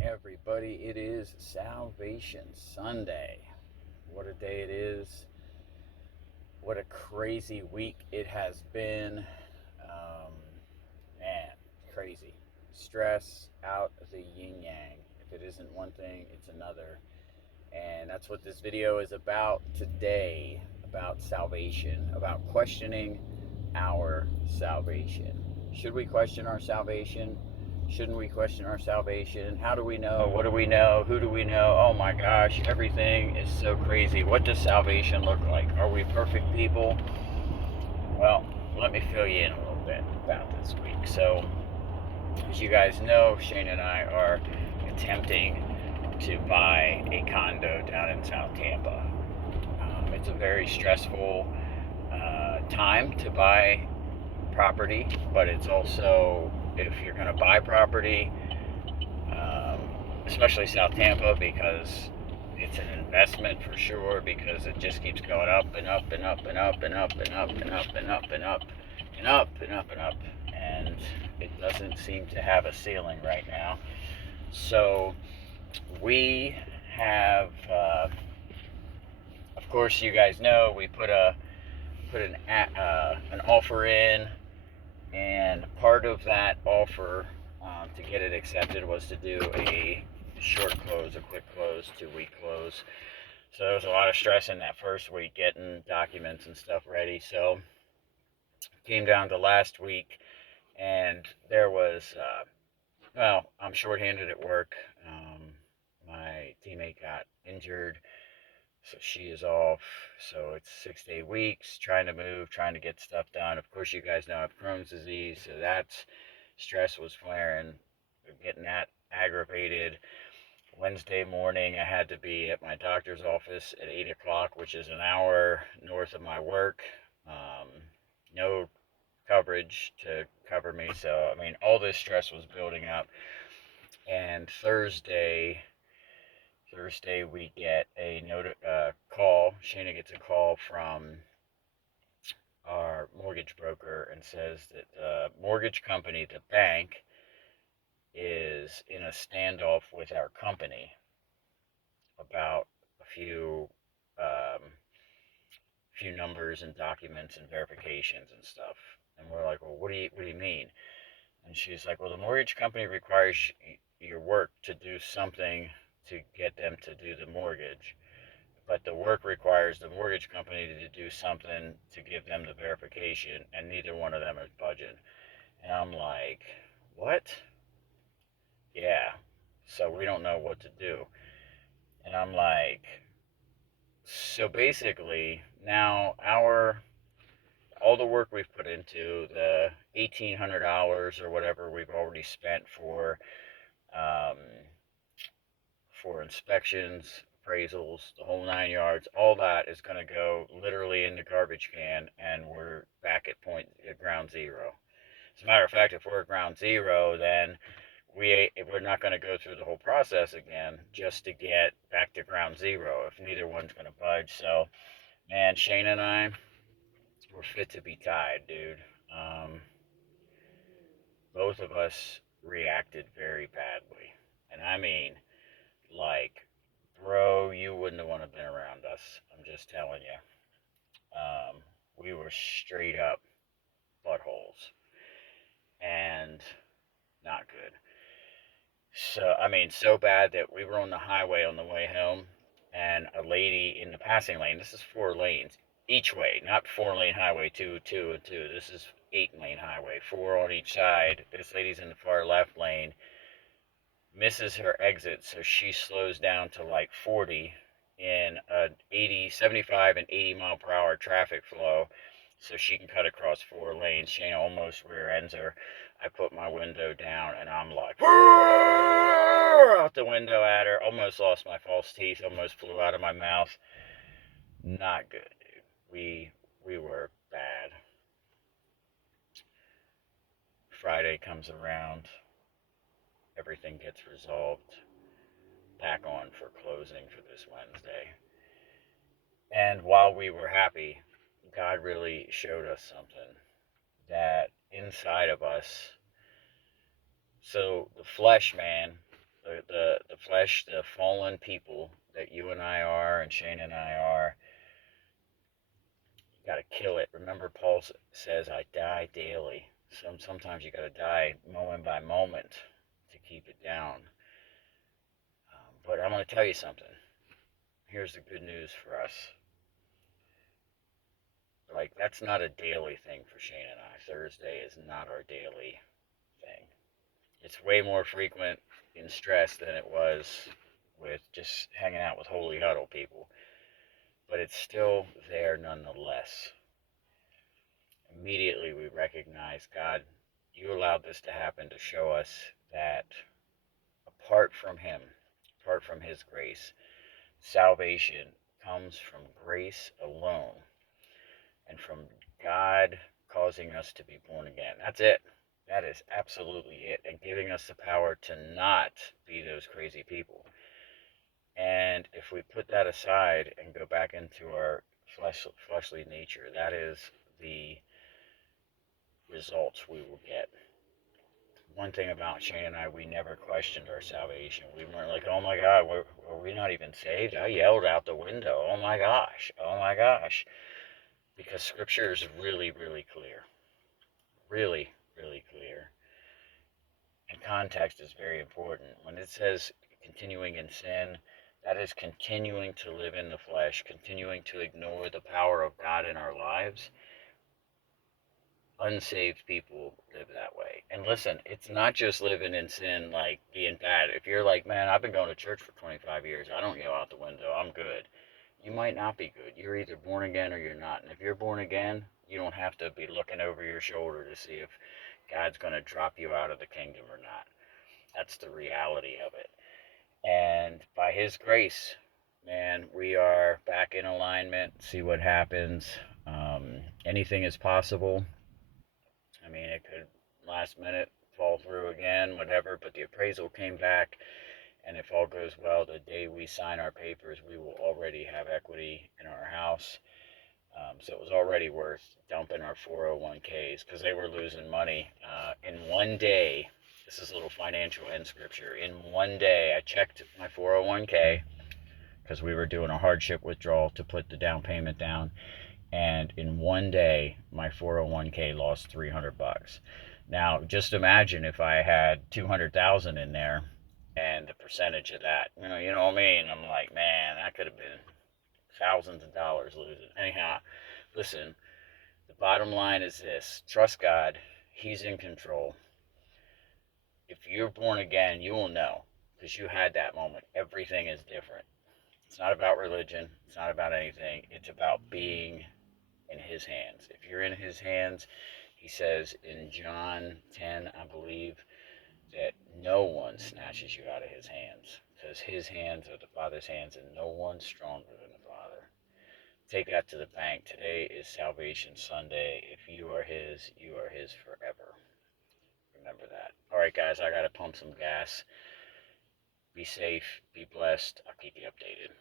everybody. It is Salvation Sunday. What a day it is. What a crazy week it has been. Um, man, crazy. Stress out the yin yang. If it isn't one thing, it's another. And that's what this video is about today, about salvation, about questioning our salvation. Should we question our salvation? Shouldn't we question our salvation? How do we know? What do we know? Who do we know? Oh my gosh, everything is so crazy. What does salvation look like? Are we perfect people? Well, let me fill you in a little bit about this week. So, as you guys know, Shane and I are attempting to buy a condo down in South Tampa. It's a very stressful time to buy property, but it's also, if you're going to buy property, um, especially South Tampa, because it's an investment for sure, because it just keeps going up and up and up and up and up and up and up and up and up and up and up and up, and it doesn't seem to have a ceiling right now. So we have, of course, you guys know, we put an offer in, and part of that offer, to get it accepted, was to do a short close, a quick close, 2-week close. So there was a lot of stress in that first week getting documents and stuff ready. So came down to last week, and there was, I'm shorthanded at work. My teammate got injured, so she is off. So it's 6 to 8 weeks trying to move, trying to get stuff done. Of course, you guys know I have Crohn's disease, so that's stress was flaring, getting that aggravated. Wednesday morning, I had to be at my doctor's office at 8 o'clock, which is an hour north of my work. Um, no coverage to cover me, so I mean, all this stress was building up. And Thursday we get a call. Shayna gets a call from our mortgage broker and says that the mortgage company, the bank, is in a standoff with our company about a few numbers and documents and verifications and stuff. And we're like, well, what do you mean? And she's like, well, the mortgage company requires your work to do something to get them to do the mortgage, but the work requires the mortgage company to do something to give them the verification, and neither one of them is budging. And I'm like, what? Yeah. So we don't know what to do. And I'm like, so basically, now all the work we've put into the $1,800 or whatever we've already spent um, for inspections, appraisals, the whole 9 yards, all that is going to go literally in the garbage can, and we're back at ground zero. As a matter of fact, if we're at ground zero, then we're not going to go through the whole process again just to get back to ground zero if neither one's going to budge. So, man, Shane and I, we're fit to be tied, dude. Um, Both of us reacted very badly. And I mean, like, bro, you wouldn't have wanted to been around us. I'm just telling you. We were straight up buttholes and not good. So, I mean, so bad that we were on the highway on the way home, and a lady in the passing lane, this is 4 lanes each way, not 4 lane highway, two, and two. This is 8 lane highway, four on each side. This lady's in the far left lane, misses her exit, so she slows down to like 40 in a 75 and 80 mile per hour traffic flow so she can cut across 4 lanes. Shane almost rear ends her. I put my window down and I'm like out the window at her. Almost lost my false teeth, almost flew out of my mouth. Not good, dude. We were bad. Friday comes around, everything gets resolved, back on for closing for this Wednesday. And while we were happy, God really showed us something that inside of us. So the flesh man, The flesh, the fallen people that you and I are, and Shane and I are, you got to kill it. Remember, Paul says, "I die daily." Sometimes you got to die moment by moment to keep it down. But I'm going to tell you something. Here's the good news for us. Like, that's not a daily thing for Shane and I. Thursday is not our daily thing. It's way more frequent in stress than it was with just hanging out with Holy Huddle people. But it's still there nonetheless. Immediately we recognize, God, you allowed this to happen to show us that apart from Him, apart from His grace, salvation comes from grace alone and from God causing us to be born again. That's it. That is absolutely it. And giving us the power to not be those crazy people. And if we put that aside and go back into our fleshly nature, that is the results we will get. One thing about Shane and I, we never questioned our salvation. We weren't like, oh my God, were we not even saved? I yelled out the window, oh my gosh, oh my gosh. Because scripture is really, really clear. Really, really clear. And context is very important. When it says continuing in sin, that is continuing to live in the flesh, continuing to ignore the power of God in our lives. Unsaved people live that way. And listen, it's not just living in sin, like being bad. If you're like, man, I've been going to church for 25 years, I don't yell out the window, I'm good. You might not be good. You're either born again or you're not. And if you're born again, you don't have to be looking over your shoulder to see if God's going to drop you out of the kingdom or not. That's the reality of it. And by His grace, man, we are back in alignment. See what happens. Anything is possible. I mean, it could last minute fall through again, whatever, but the appraisal came back. And if all goes well, the day we sign our papers, we will already have equity in our house. So it was already worth dumping our 401ks because they were losing money. In one day, this is a little financial end scripture. In one day, I checked my 401k because we were doing a hardship withdrawal to put the down payment down. And in one day, my 401k lost $300. Now, just imagine if I had 200,000 in there and the percentage of that. You know what I mean? I'm like, man, that could have been thousands of dollars losing. Anyhow, listen, the bottom line is this: trust God, He's in control. If you're born again, you will know because you had that moment. Everything is different. It's not about religion, it's not about anything, it's about being in His hands. If you're in His hands, He says in John 10, I believe, that no one snatches you out of His hands because His hands are the Father's hands and no one's stronger than the Father. Take that to the bank. Today is Salvation Sunday. If you are His, you are His forever. Remember that. All right, guys, I got to pump some gas. Be safe, be blessed. I'll keep you updated.